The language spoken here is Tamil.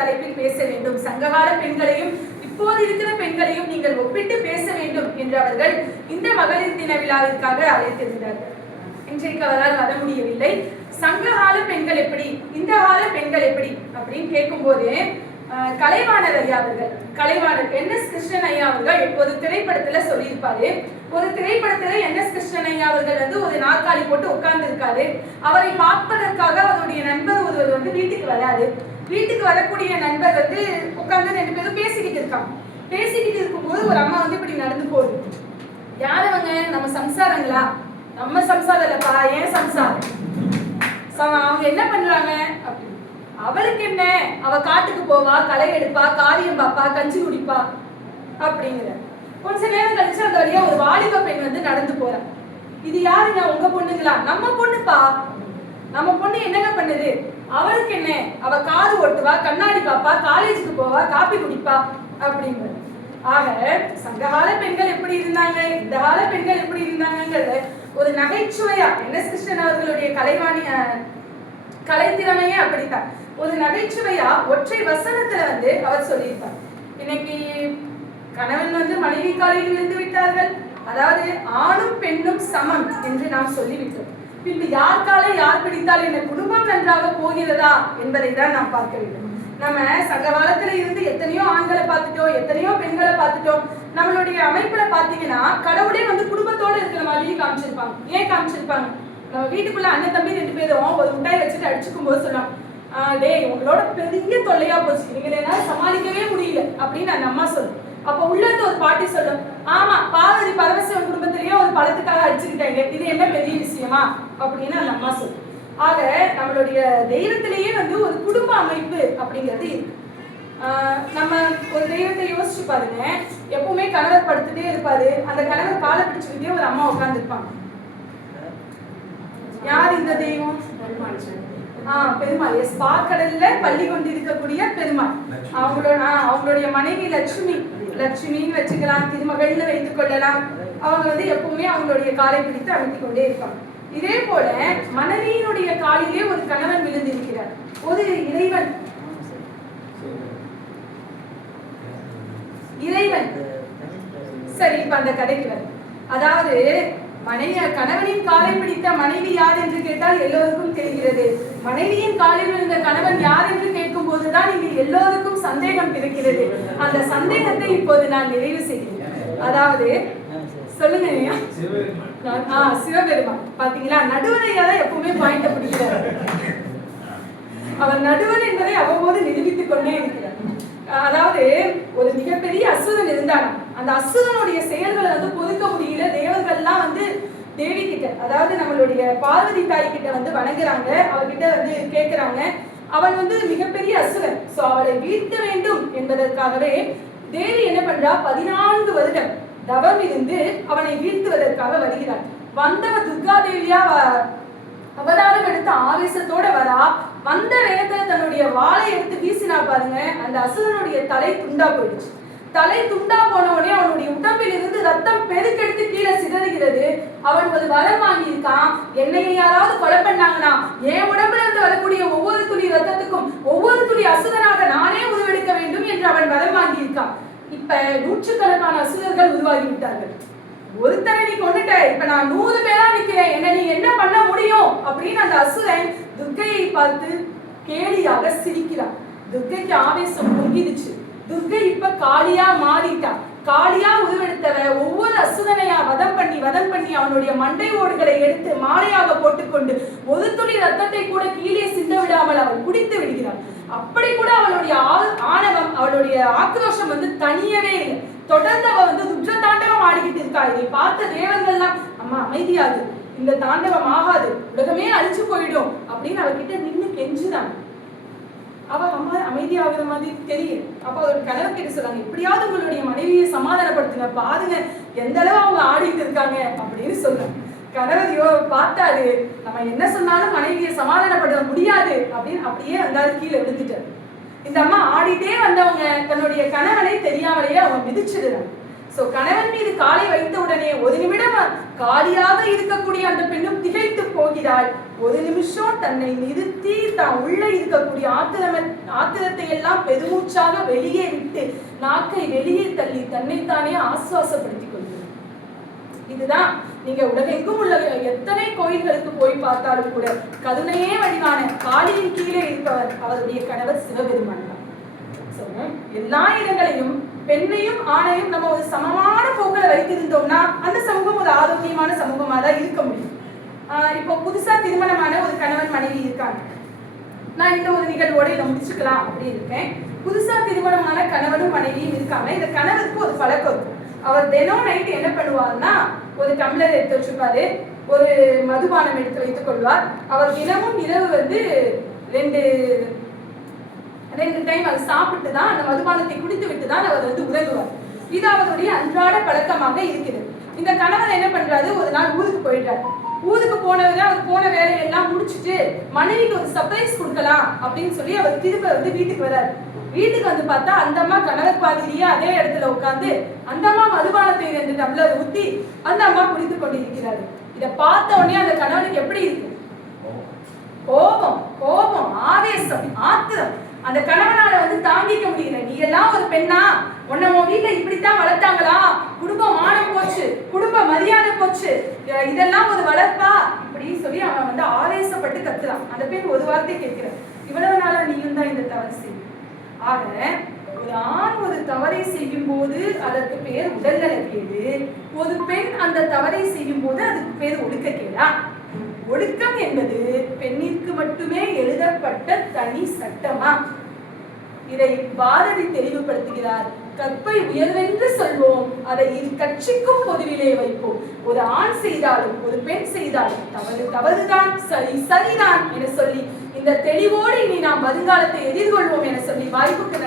தலைப்பில் பேச வேண்டும். சங்ககால பெண்களையும் இப்போது இருக்கிற பெண்களையும் நீங்கள் ஒப்பிட்டு பேச வேண்டும் என்று அவர்கள் இந்த மகளிர் தின விழாவிற்காக அழைத்திருந்தார்கள். இன்றைக்கு அவரால் வர முடியவில்லை. சங்ககால பெண்கள் எப்படி, இந்த கால பெண்கள் எப்படி அப்படின்னு கேட்கும்போது கலைவாணர் ஐயா அவர்கள், கலைவாணர் NS கிருஷ்ணன் ஐயா அவர்கள் ஒரு திரைப்படத்துல சொல்லியிருப்பாரு. ஒரு திரைப்படத்துல NS கிருஷ்ணன் ஐயா அவர்கள் ஒரு நாற்காலி போட்டு உட்கார்ந்து இருக்காரு. அவரை பார்ப்பதற்காக அவருடைய நண்பர் ஒருவர் வீட்டுக்கு வராது. வீட்டுக்கு வரக்கூடிய நண்பர் உட்கார்ந்து 2 பேரும் பேசிக்கிட்டு இருக்காங்க. பேசிக்கிட்டு இருக்கும்போது ஒரு அம்மா இப்படி நடந்து போகுது. யாரவங்க? நம்ம சம்சாரங்களா? நம்ம சம்சாரம் இல்லப்பா, ஏன் சம்சாரம். அவங்க என்ன பண்றாங்க அப்படின்னு. அவளுக்கு என்ன, அவ காட்டுக்கு போவா, களை எடுப்பா, காரியம் பாப்பா, கஞ்சி குடிப்பா அப்படிங்கிற. கொஞ்ச நேரம் கழிச்சு அந்த வழியா ஒரு வாலிப பெண் நடந்து போறா. இது யாருங்க? உங்க பொண்ணுங்களா? நம்ம பொண்ணுப்பா. நம்ம பொண்ணு என்னங்க பண்ணுது? அவளுக்கு என்ன, அவ காது ஓட்டுவா, கண்ணாடி பாப்பா, காலேஜுக்கு போவா, காப்பி குடிப்பா அப்படிங்கிற. ஆக சங்ககால பெண்கள் எப்படி இருந்தாங்க, இந்த கால பெண்கள் எப்படி இருந்தாங்கிறத ஒரு நகைச்சுவையா NS கிருஷ்ணன் அவர்களுடைய கலைத்திறமையே அப்படித்தான் ஒரு நகைச்சுவையா ஒற்றை வசனத்துல அவர் சொல்லியிருப்பார். இன்னைக்கு கணவன் மனைவி காலில் விழுந்து விட்டார்கள். அதாவது ஆணும் பெண்ணும் சமம் என்று நாம் சொல்லிவிட்டோம். பின்பு யார் காலை யார் பிடித்தால் என்ன, குடும்பம் நன்றாக போகிறதா என்பதை தான் நாம் பார்க்க வேண்டும். நம்ம சங்க காலத்துல இருந்து எத்தனையோ ஆண்களை பார்த்துட்டோம், எத்தனையோ பெண்களை பார்த்துட்டோம். நம்மளுடைய அமைப்புல பாத்தீங்கன்னா கடவுளே குடும்பத்தோட இருக்கிற மாதிரி காமிச்சிருப்பாங்க. ஏன் காமிச்சிருப்பாங்க? நம்ம வீட்டுக்குள்ள அண்ணன் தம்பி 2 பேரும் ஒரு முட்டாய் வச்சுட்டு அடிச்சுக்கும் போது சொன்னோம், டேய் உங்களோட பெரிய தொல்லையா போச்சு, நீங்க என்னால சமாளிக்கவே முடியல அப்படின்னு அந்த அம்மா சொல்லும். அப்ப உள்ளது ஒரு பாட்டி சொல்லும், ஆமா பார்வதி பரமசிவன் குடும்பத்திலேயே ஒரு பழத்துக்காக அடிச்சுக்கிட்டாங்க, இது என்ன பெரிய விஷயமா அப்படின்னு அந்த அம்மா சொல்லும். ஆக நம்மளுடைய தெய்வத்திலேயே ஒரு குடும்ப அமைப்பு அப்படிங்கிறது இருக்கு. நம்ம ஒரு தெய்வத்தை யோசிச்சு பாருங்க. எப்பவுமே கணவர் படுத்துட்டே இருப்பாரு, அந்த கணவர் காலை பிடிச்சுக்கிட்டே ஒரு அம்மா உட்கார்ந்து இருப்பாங்க. யார் இந்த தெய்வம்? பெருமாள். பார்க்கடல்ல பள்ளி கொண்டு இருக்கக்கூடிய பெருமாள். அவங்களுடைய மனைவி லட்சுமின்னு வச்சுக்கலாம், திருமகள்னு வைத்துக் கொள்ளலாம். அவங்க எப்பவுமே அவங்களுடைய காலை பிடித்து அழுத்திக் கொண்டே இருப்பாங்க. இதே போல மனைவியினுடைய காலிலே ஒரு கணவன் விழுந்திருக்கிறார், ஒரு இறைவன். சரி, இப்ப அந்த கதைக்கு வரும். அதாவது கணவனின் காலை பிடித்த மனைவி யார் என்று கேட்டால் எல்லோருக்கும் தெரிகிறது. மனைவியின் காலில் விழுந்த கணவன் யார் என்று கேட்கும் போதுதான் இங்கு எல்லோருக்கும் சந்தேகம் பிறக்கிறது. அந்த சந்தேகத்தை இப்போது நான் நிறைவு செய்கிறேன். அதாவது சொல்லுங்க சிவபெருமான் பாத்தீங்களா, நடுவரையாதான் எப்பவுமே பாயிண்ட பிடிக்கிறார். அவர் நடுவர் என்பதை அவ்வப்போது நிரூபித்துக் கொண்டே இருக்கிறார். அதாவது ஒரு மிகப்பெரிய அசுரன் இருந்தானா, அந்த அசுரனுடைய செயல்களை பொறுக்க முடியல. தேவர்கள்லாம் தேவி கிட்ட, அதாவது நம்மளுடைய பார்வதி தாய் கிட்ட வணங்குறாங்க. அவர்கிட்ட கேட்கிறாங்க. அவன் மிகப்பெரிய அசுரன். சோ அவளை வீழ்த்த வேண்டும் என்பதற்காகவே தேவி என்ன பண்றா, 14 வருடம் தவம் இருந்து அவனை வீழ்த்துவதற்காக வருகிறார். வந்தவ துர்கா தேவியா அவதாரம் எடுத்த ஆவேசத்தோட வரா. வந்த வேகத்துல தன்னுடைய வாளை எடுத்து வீசினா பாருங்க, அந்த அசுரனுடைய தலை துண்டா போயிடுச்சு. தலை துண்டா போன உடனே அவனுடைய உடம்பில் இருந்து ரத்தம் பெருக்கெடுத்து கீழே சிதறுகிறது. அவன் ஒரு வரம் வாங்கியிருக்கான், என்னை யாராவது கொலை பண்ணாங்கன்னா என் உடம்புல இருந்து வரக்கூடிய ஒவ்வொரு துளி ரத்தத்துக்கும் ஒவ்வொரு துளி அசுரனாக நானே உருவெடுக்க வேண்டும் என்று அவன் வரம் வாங்கியிருக்கான். இப்ப 100கணக்கான அசுரர்கள் உருவாகி விட்டார்கள். ஒருத்தனை நீ கொண்டுட்ட, இப்ப நான் 100 பேரா நிக்கிறேன், என்ன நீ என்ன பண்ண முடியும் அப்படின்னு அந்த அசுரன் துர்க்கையை பார்த்து கேலியாக சிரிக்கிறான். துர்க்கைக்கு ஆவேசம் பொங்கிடுச்சு. துர்க்கை இப்ப காளியா மாறிட்டா. காளியா உருவெடுத்தவ ஒவ்வொரு அசுரனையா வதம் பண்ணி அவனுடைய மண்டை ஓடுகளை எடுத்து மாலையாக போட்டுக்கொண்டு ஒரு துளி ரத்தத்தை கூட கீழே சிந்த விடாமல் அவள் குடித்து விடுகிறாள். அப்படி கூட அவளுடைய ஆணவம், அவளுடைய ஆக்ரோஷம் தனியவே இல்லை. தொடர்ந்து அவ ருத்ர தாண்டவம் ஆடிக்கிட்டு இருக்கா. இதை பார்த்த தேவர்கள்லாம், அம்மா அமைதியாது, இந்த தாண்டவம் ஆகாது, உலகமே அழிச்சு போயிடும் அப்படின்னு அவகிட்ட நின்று கெஞ்சுதான். அவ அம்மா அமைதியாகிற மாதிரி தெரியும். அப்ப ஒரு கணவர் கிட்ட சொல்றாங்க, எப்படியாவது உங்களுடைய மனைவியை சமாதானப்படுத்துங்க, பாருங்க எந்த அளவு அவங்க ஆடிட்டு இருக்காங்க அப்படின்னு சொல்றாங்க. கணவர் பார்த்தாரு, நம்ம என்ன சொன்னாலும் மனைவியை சமாதானப்படுத்த முடியாது அப்படின்னு அப்படியே கீழே விழுந்துட்டாரு. இந்த அம்மா ஆடிட்டே வந்தவங்க தன்னுடைய கணவனை தெரியாமலேயே அவங்க மிதிச்சிடுறாங்க. கணவன் மீது காலை வைத்த உடனே ஒரு நிமிடம் காலியாக இருக்கக்கூடிய அந்த பெண்ணும் திகைத்து போகிறாள். ஒரு நிமிஷம் தன்னை நிறுத்தி தான் உள்ள இருக்கக்கூடிய ஆத்திரத்தை எல்லாம் பெருமூச்சாக வெளியே விட்டு நாக்கை வெளியே தள்ளி தன்னைத்தானே ஆசுவாசப்படுத்திக் கொள்கிறார். இதுதான் நீங்க உலகெங்கும் உள்ள எத்தனை கோயில்களுக்கு போய் பார்த்தாலும் கூட கருணையே வடிவான காலியின் கீழே இருப்பவர் அவருடைய கணவர் சிவபெருமான் தான். எல்லா இடங்களையும் பெண்ணையும் ஆணையும் நம்ம ஒரு சமமான போக்கில் வைத்திருந்தோம்னா அந்த சமூகம் ஒரு ஆரோக்கியமான சமூகமா தான் இருக்க முடியும். இப்போ புதுசா திருமணமான ஒரு கணவன் மனைவி இருக்காங்க. நான் இந்த ஒரு நிகழ்வோட இதை முடிச்சுக்கலாம் அப்படி இருக்கேன். புதுசா திருமணமான கணவனும் மனைவியும் இருக்காங்க. இந்த கணவருக்கு ஒரு பழக்கம் இருக்கும். அவர் தினம் நைட்டு என்ன பண்ணுவார்னா ஒரு டம்ளர் எடுத்து வச்சுப்பாரு, ஒரு மதுபானம் எடுத்து வைத்துக் கொள்வார். அவர் தினமும் இரவு ரெண்டு டைம் அதை சாப்பிட்டு தான் அந்த மதுபானத்தை குடித்து விட்டு தான் அவர் உறங்குவார். இது அவருடைய அன்றாட பழக்கமாக இருக்கிறது. இந்த கணவர் என்ன பண்றாரு, ஒரு நாள் ஊருக்கு போயிட்டார். ஊருக்கு போனவர் அவர் போன வேலையெல்லாம் முடிச்சுட்டு மனைவிக்கு ஒரு சர்ப்ரைஸ் கொடுக்கலாம் அப்படின்னு சொல்லி அவர் திரும்ப வீட்டுக்கு வர்றாரு. வீட்டுக்கு பார்த்தா அந்த அம்மா கணவர் பாதிரியே அதே இடத்துல உட்கார்ந்து அந்த அம்மா மதுபானத்தை 2 டம்ளர் ஊத்தி அந்த அம்மா குடித்துக் கொண்டிருக்கிறாரு. இதை பார்த்த உடனே அந்த கணவனுக்கு எப்படி இருக்கு? கோபம், ஆவேசம், ஆத்திரம். அந்த கணவனால தாங்கிக்க முடியல. நீ எல்லாம் ஒரு பெண்ணா? உன்னை உன் வீட்டுல இப்படித்தான் வளர்த்தாங்களா? குடும்ப மானம் போச்சு, குடும்ப மரியாதை போச்சு, இதெல்லாம் ஒரு வளர்ப்பா இப்படின்னு சொல்லி அவன் ஆவேசப்பட்டு கத்துறான். அந்த பெண் ஒரு வார்த்தை கேட்கிறான், இவ்வளவு நாளா நீயும் தான் இந்த தவறு செய்ய. ஆக ஒரு ஆண் ஒரு தவறை செய்யும் போது அதற்கு பேர் உடல்நலக்கேடு. ஒரு பெண் அந்த தவறை செய்யும் போது அதுக்கு பேர் ஒழுக்கக்கேடா? ஒழுக்கம் என்பது பெண்ணிற்கு மட்டுமே எழுதப்பட்ட தனி சட்டமா? இதை பாரதி தெளிவுபடுத்துகிறார். கற்பை உயர்வென்று சொல்வோம், அதை இரு கட்சிக்கும் பொதுவிலே வைப்போம். ஒரு ஆண் செய்தாலும் ஒரு பெண் செய்தாலும் தவறுதான், சரிதான் என சொல்லி இந்த தெளிவோடு இனி நாம் வருங்காலத்தை எதிர்கொள்வோம் என சொல்லி வாய்ப்புக்கு